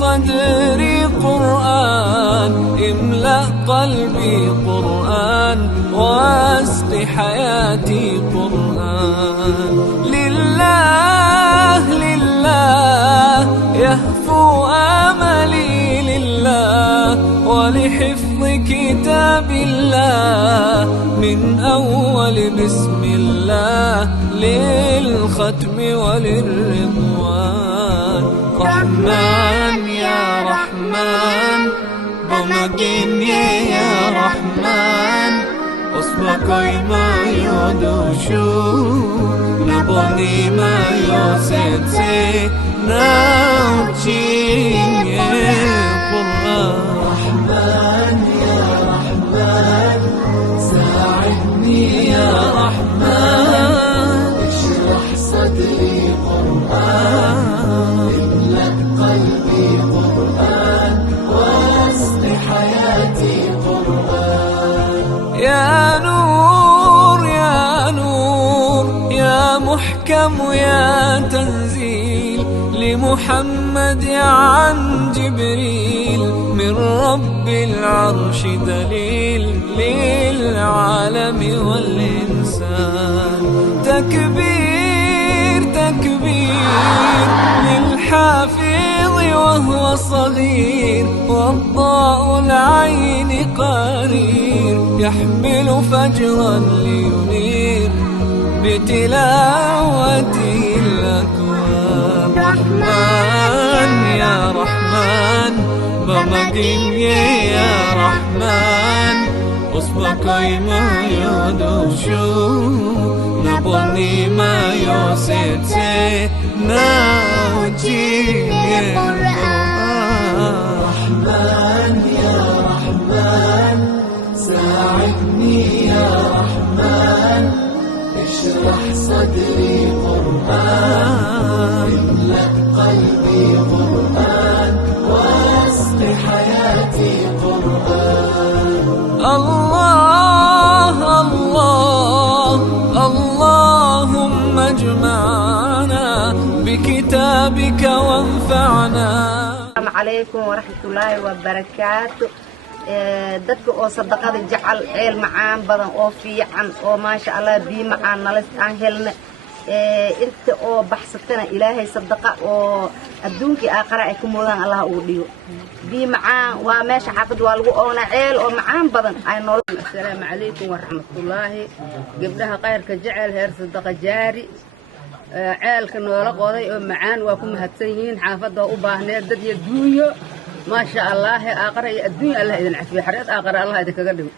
صدري قرآن، املأ قلبي قرآن، واسق حياتي قرآن. لله لله يهفو آملي لله، ولحفظ كتاب الله من أول بسم الله للختم وللرضوان. رحمن يا رحمن بمجيني يا رحمن، أصبحي ما يدوشو نبني ما يوسنسي ناوتشيني قرآن. رحمن يا رحمن ساعدني يا رحمن، اشرح صدري قرآن، املأ قلبي قرآن، واسق حياتي قرآن. يا نور يا نور يا محكم يا تنزيل لمحمد عن جبريل، من رب العرش دليل للعالم والإنسان. تكبير تكبير للحافظ وهو صغير، والضاء العين قرير، يحمل فجرا لينير بتلاوته الأكوان. رحمن يا رحمن بمجيني يا رحمن، أصبحي ما يدوشو نبني ما يوسيتي ناوتيني قرآن. رحمن يا رحمن ساعدني يا رحمن، اشرح صدري قرآن، املأ قلبي قرآن، واسق حياتي قرآن. الله الله اللهم اجمعنا بكتابك وانفعنا. السلام عليكم ورحمة الله وبركاته. dadka oo sadaqada jecel ceel macaan badan oo fiican oo maasha Allah bii macaan nala aan helna inta oo baxsatana ilaahay sadaqa oo adduunkii aakhira ay ku muudaan Allah uu dhiyo. bii macaan waa meesha xafid waa lagu oona ceel oo macaan badan ay nool. Assalaamu calaykum waraxmatullaahi. gabdhaha qayrka jecel heer sadaqa jaari ceelka noola qoday oo macaan waa ku mahadsan yihiin. xaafadda u baahneed dad iyo duunyo ما شاء الله آخر الدنيا الله إذن عفوا حريت آخر الله إذا كقدم.